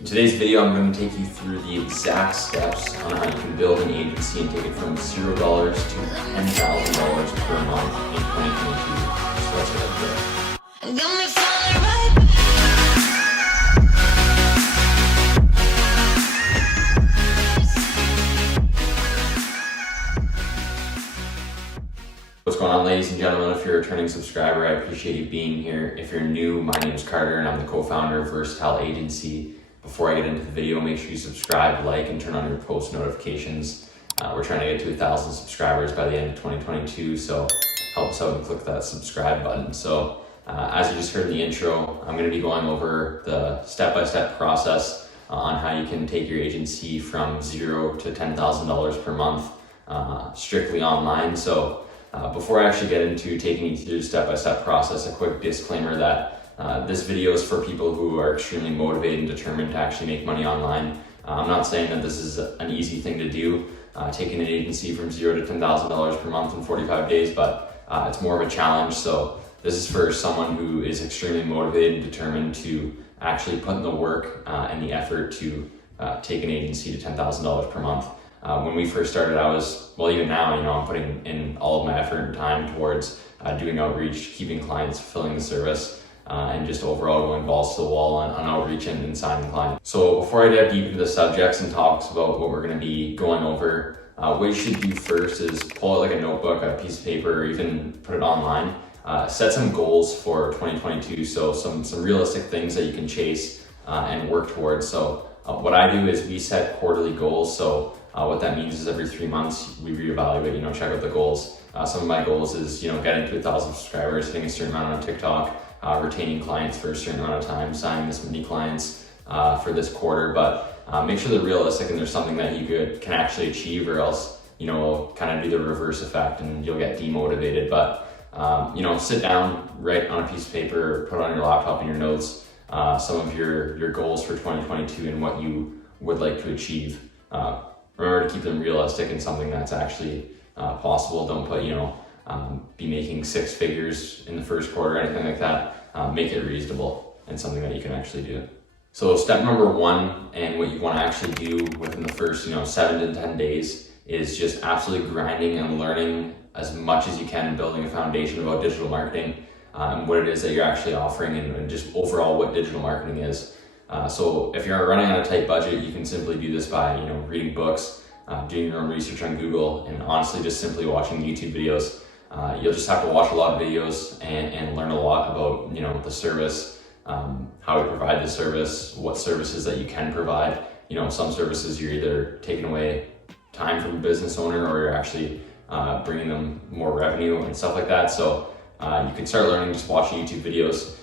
In today's video, I'm going to take you through the exact steps on how you can build an agency and take it from $0 to $10,000 per month in 2022. So let's get into it. What's going on, ladies and gentlemen? If you're a returning subscriber, I appreciate you being here. If you're new, my name is Carter and I'm the co-founder of Versatile Agency. Before I get into the video, make sure you subscribe, like, and turn on your post notifications. We're trying to get to 1,000 subscribers by the end of 2022, so help us out and click that subscribe button. So as you just heard in the intro, I'm going to be going over the step-by-step process on how you can take your agency from $0 to $10,000 per month strictly online. So before I actually get into taking you through the step-by-step process, a quick disclaimer that this video is for people who are extremely motivated and determined to actually make money online. I'm not saying that this is an easy thing to do, taking an agency from $0 to $10,000 per month in 45 days, but it's more of a challenge. So this is for someone who is extremely motivated and determined to actually put in the work and the effort to take an agency to $10,000 per month. When we first started, even now, I'm putting in all of my effort and time towards doing outreach, keeping clients, fulfilling the service, and just overall going balls to the wall on outreach and signing clients. So before I dive deep into the subjects and talks about what we're going to be going over, what you should do first is pull out like a notebook, a piece of paper, or even put it online. Set some goals for 2022, so some realistic things that you can chase and work towards. So what I do is we set quarterly goals. So what that means is every 3 months we reevaluate, check out the goals. Some of my goals is, getting to 1,000 subscribers, hitting a certain amount on TikTok, retaining clients for a certain amount of time, signing this many clients for this quarter. But make sure they're realistic and there's something that you can actually achieve, or else, kind of do the reverse effect and you'll get demotivated. But, sit down, write on a piece of paper, put on your laptop in your notes, some of your goals for 2022 and what you would like to achieve. Remember to keep them realistic and something that's actually possible. Don't put, be making 6 figures in the first quarter or anything like that. Make it reasonable and something that you can actually do. So step number 1, and what you want to actually do within the first 7 to 10 days, is just absolutely grinding and learning as much as you can and building a foundation about digital marketing and what it is that you're actually offering and just overall what digital marketing is. So if you're running on a tight budget, you can simply do this by reading books, doing your own research on Google, and honestly just simply watching YouTube videos. You'll just have to watch a lot of videos and learn a lot about the service, how we provide the service, what services that you can provide. Some services you're either taking away time from a business owner or you're actually bringing them more revenue and stuff like that. So you can start learning just watching YouTube videos.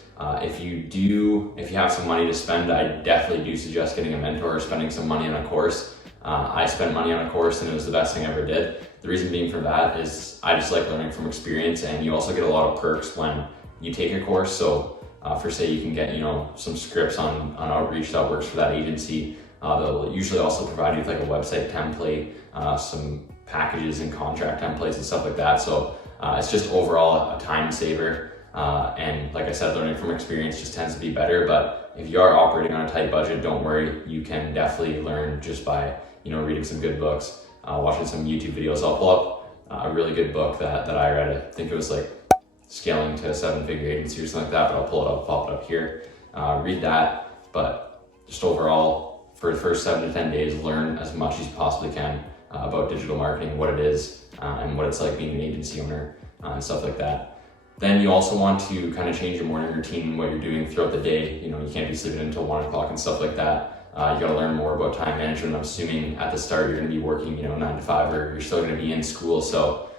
If you have some money to spend, I definitely do suggest getting a mentor or spending some money on a course. I spent money on a course and it was the best thing I ever did. The reason being for that is I just like learning from experience, and you also get a lot of perks when you take a course. So for say you can get some scripts on outreach that works for that agency. They'll usually also provide you with like a website template, some packages and contract templates and stuff like that. So it's just overall a time saver. And like I said, learning from experience just tends to be better. But if you are operating on a tight budget, don't worry. You can definitely learn just by reading some good books, watching some YouTube videos. I'll pull up a really good book that I read. I think it was like Scaling to a 7-Figure Agency or something like that, but I'll pull it up, pop it up here. Read that, but just overall, for the first 7 to 10 days, learn as much as you possibly can about digital marketing, what it is, and what it's like being an agency owner and stuff like that. Then you also want to kind of change your morning routine, what you're doing throughout the day. You can't be sleeping until 1 o'clock and stuff like that. You got to learn more about time management. I'm assuming at the start you're going to be working, 9 to 5, or you're still going to be in school. So,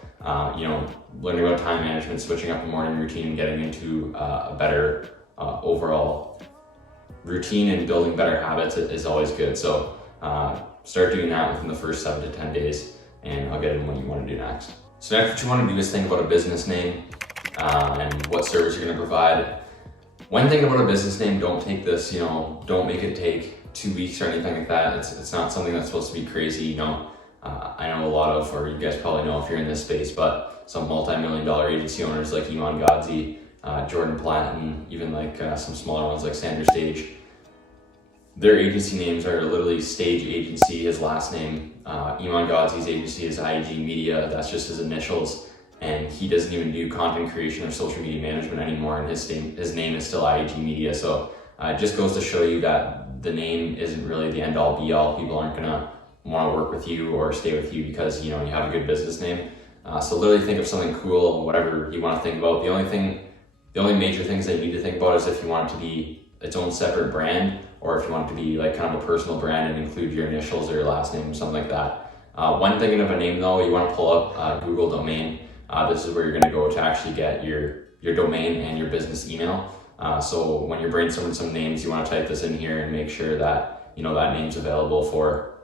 learning about time management, switching up the morning routine, getting into a better overall routine and building better habits is always good. So, start doing that within the first 7 to 10 days, and I'll get into what you want to do next. So next, what you want to do is think about a business name and what service you're going to provide. When thinking about a business name, don't take this, don't make it take 2 weeks or anything like that. It's not something that's supposed to be crazy. I know a lot of, or you guys probably know if you're in this space, but some multi-million-dollar agency owners like Iman Gadzhi, Jordan Platt, and even like some smaller ones like Standard Stage, Their agency names are literally Stage Agency, his last name. Iman Ghazi's agency is IG Media, that's just his initials. And he doesn't even do content creation or social media management anymore, and his name is still IG Media. So it just goes to show you that the name isn't really the end all be all. People aren't gonna want to work with you or stay with you because you have a good business name. So literally think of something cool, whatever you want to think about. The only major things that you need to think about is if you want it to be its own separate brand, or if you want it to be like kind of a personal brand and include your initials or your last name, something like that. When thinking of a name though, you want to pull up Google domain. This is where you're going to go to actually get your domain and your business email. So when you're brainstorming some names, you want to type this in here and make sure that that name's available for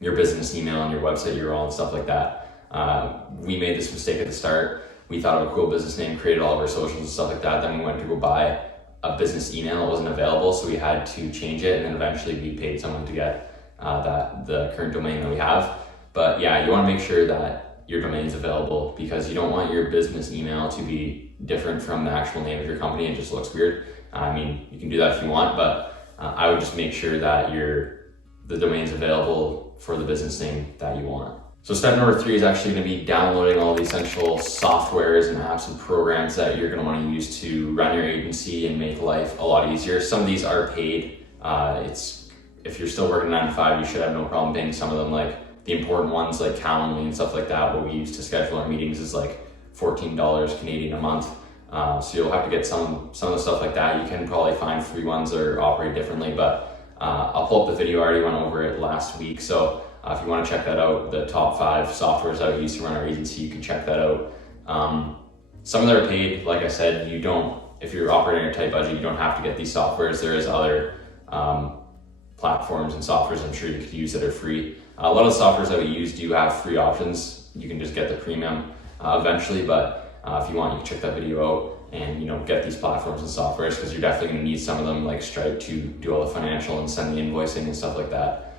your business email and your website URL and stuff like that. We made this mistake at the start. We thought of a cool business name, created all of our socials and stuff like that. Then we went to go buy a business email. It wasn't available, so we had to change it, and then eventually we paid someone to get the current domain that we have. But yeah, you want to make sure that your domain is available, because you don't want your business email to be different from the actual name of your company. It just looks weird. I mean, you can do that if you want, but I would just make sure that the domain's available for the business name that you want. So step number 3 is actually going to be downloading all the essential softwares and apps and programs that you're going to want to use to run your agency and make life a lot easier. Some of these are paid. If you're still working 9 to 5, you should have no problem paying some of them. Like the important ones like Calendly and stuff like that, what we use to schedule our meetings, is like $14 Canadian a month. So you'll have to get some of the stuff like that. You can probably find free ones that operate differently, but I'll pull up the video. I already went over it last week. So if you want to check that out, the top 5 softwares that we use to run our agency, you can check that out. Some of them are paid. Like I said, if you're operating a tight budget, you don't have to get these softwares. There is other platforms and softwares I'm sure you could use that are free. A lot of the softwares that we use do have free options. You can just get the premium eventually, but if you want, you can check that video out and get these platforms and softwares, because you're definitely going to need some of them, like Stripe, to do all the financial and send the invoicing and stuff like that.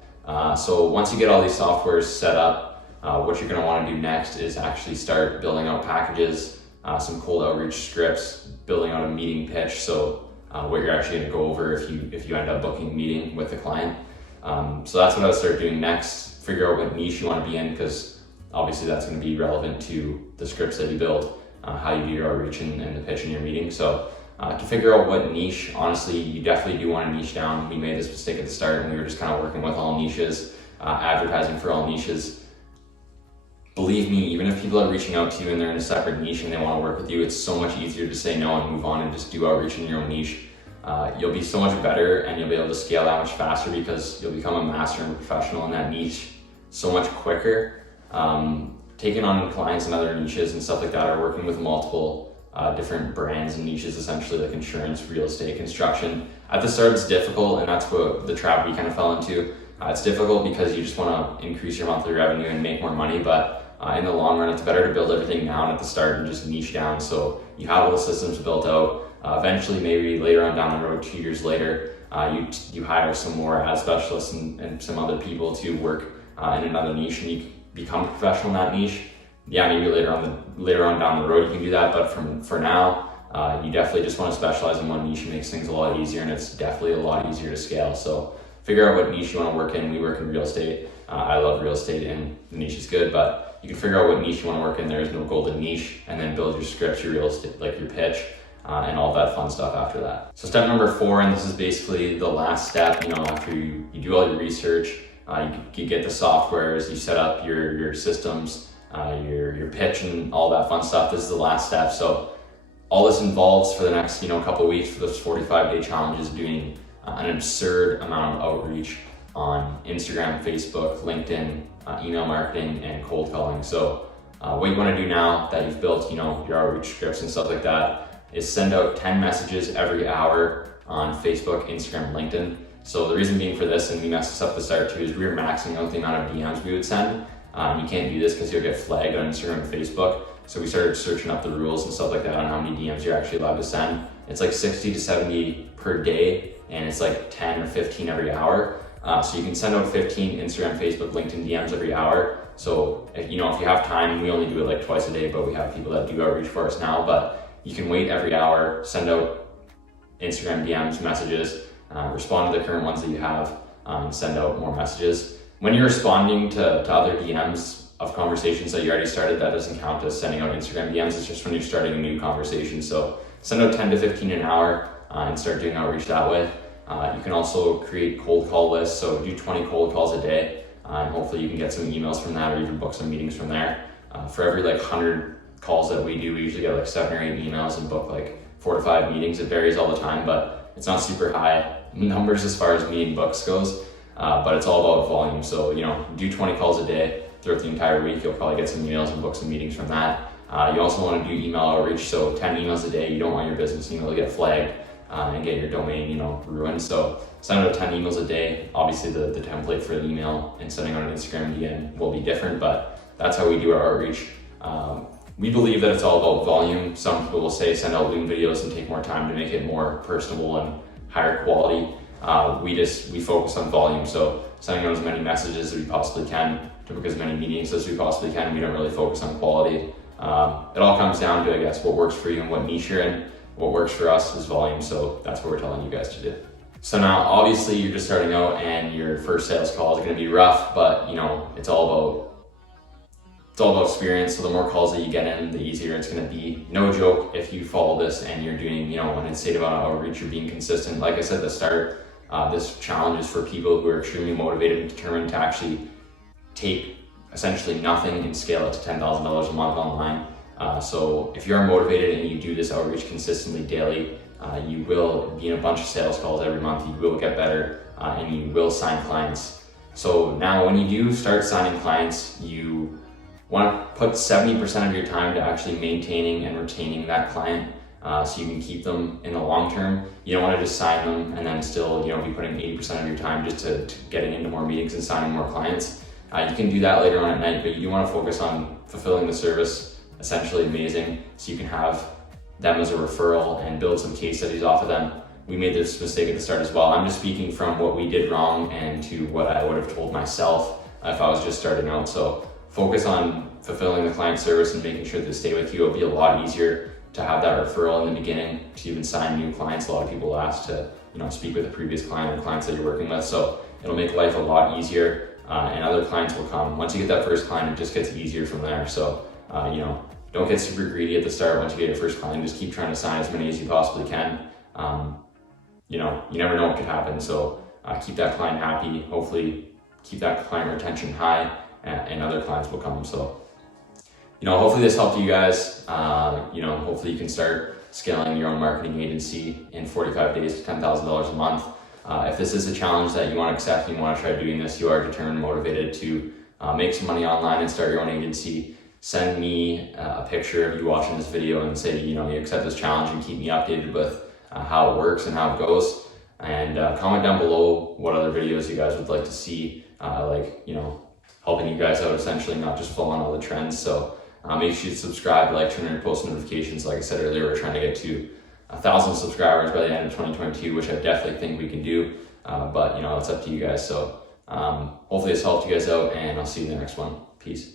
So once you get all these softwares set up, what you're going to want to do next is actually start building out packages, some cold outreach scripts, building out a meeting pitch. So what you're actually going to go over if you end up booking a meeting with the client. So that's what I would start doing next. Figure out what niche you want to be in, because obviously that's going to be relevant to the scripts that you build, how you do your outreach and the pitch in your meeting. So to figure out what niche, honestly, you definitely do want to niche down. We made this mistake at the start, and we were just kind of working with all niches, advertising for all niches. Believe me, even if people are reaching out to you and they're in a separate niche and they want to work with you, it's so much easier to say no and move on and just do outreach in your own niche. You'll be so much better, and you'll be able to scale that much faster, because you'll become a master and a professional in that niche so much quicker. Taking on clients in other niches and stuff like that, or working with multiple different brands and niches, essentially, like insurance, real estate, construction. At the start, it's difficult, and that's what the trap we kind of fell into. It's difficult because you just want to increase your monthly revenue and make more money, but in the long run, it's better to build everything down at the start and just niche down, so you have all the systems built out. Eventually, maybe later on down the road, 2 years later, you hire some more ad specialists and some other people to work in another niche, and you become professional in that niche. Yeah, maybe later on down the road you can do that, but for now, you definitely just want to specialize in one niche. It makes things a lot easier, and it's definitely a lot easier to scale. So figure out what niche you want to work in. We work in real estate. I love real estate, and the niche is good, but you can figure out what niche you want to work in. There is no golden niche, and then build your scripts, your real estate, like your pitch, and all that fun stuff after that. So step number 4, and this is basically the last step, after you do all your research, you get the softwares, you set up your systems, your pitch and all that fun stuff. This is the last step. So all this involves for the next couple of weeks, for this 45-day challenge, is doing an absurd amount of outreach on Instagram, Facebook, LinkedIn, email marketing, and cold calling. So what you want to do now that you've built your outreach scripts and stuff like that is send out 10 messages every hour on Facebook, Instagram, LinkedIn. So the reason being for this, and we messed this up at the start too, is we were maxing out the amount of DMs we would send. You can't do this because you'll get flagged on Instagram and Facebook. So we started searching up the rules and stuff like that on how many DMs you're actually allowed to send. It's like 60 to 70 per day, and it's like 10 or 15 every hour. So you can send out 15 Instagram, Facebook, LinkedIn DMs every hour. So if you have time, we only do it like twice a day, but we have people that do outreach for us now. But you can wait every hour, send out Instagram DMs, messages, respond to the current ones that you have, send out more messages. When you're responding to other DMs of conversations that you already started, that doesn't count as sending out Instagram DMs. It's just when you're starting a new conversation. So send out 10 to 15 an hour and start doing outreach that way. You can also create cold call lists. So do 20 cold calls a day, and hopefully you can get some emails from that or even book some meetings from there. For every 100 calls that we do, we usually get 7 or 8 emails and book 4 to 5 meetings. It varies all the time, but it's not super high numbers as far as meeting books goes, but it's all about volume. So, do 20 calls a day throughout the entire week. You'll probably get some emails and book some meetings from that. You also want to do email outreach, so 10 emails a day. You don't want your business email to get flagged and get your domain, ruined. So send out 10 emails a day. Obviously the template for the email and sending out an Instagram DM will be different, but that's how we do our outreach. We believe that it's all about volume. Some people will say send out Loom videos and take more time to make it more personable and higher quality. We focus on volume, so sending out as many messages as we possibly can, to book as many meetings as we possibly can. We don't really focus on quality. It all comes down to, I guess, what works for you and what niche you're in. What works for us is volume, so that's what we're telling you guys to do. So now, obviously, you're just starting out and your first sales call is going to be rough, but it's all about experience. So the more calls that you get in, the easier it's going to be. No joke, if you follow this and you're doing an insane amount of outreach, you're being consistent. Like I said at the start, this challenge is for people who are extremely motivated and determined to actually take essentially nothing and scale it to $10,000 a month online. So if you are motivated and you do this outreach consistently daily, you will be in a bunch of sales calls every month. You will get better and you will sign clients. So now when you do start signing clients, you want to put 70% of your time to actually maintaining and retaining that client, so you can keep them in the long term. You don't want to just sign them and then still be putting 80% of your time just to getting into more meetings and signing more clients. You can do that later on at night, but you do want to focus on fulfilling the service, essentially amazing, so you can have them as a referral and build some case studies off of them. We made this mistake at the start as well. I'm just speaking from what we did wrong and to what I would have told myself if I was just starting out. So focus on fulfilling the client service and making sure that they stay with you. It'll be a lot easier to have that referral in the beginning to even sign new clients. A lot of people ask to speak with a previous client or clients that you're working with. So it'll make life a lot easier. And other clients will come. Once you get that first client, it just gets easier from there. So, don't get super greedy at the start. Once you get your first client, just keep trying to sign as many as you possibly can. You never know what could happen. So keep that client happy. Hopefully keep that client retention high and other clients will come. So, hopefully this helped you guys. Hopefully you can start scaling your own marketing agency in 45 days to $10,000 a month. If this is a challenge that you want to accept and you want to try doing this, you are determined and motivated to make some money online and start your own agency, send me a picture of you watching this video and say, you accept this challenge, and keep me updated with how it works and how it goes. And comment down below what other videos you guys would like to see, helping you guys out essentially, not just following all the trends. So make sure you subscribe, turn on your post notifications. Like I said earlier, we're trying to get to 1,000 subscribers by the end of 2022, which I definitely think we can do, but it's up to you guys. So hopefully this helped you guys out, and I'll see you in the next one. Peace.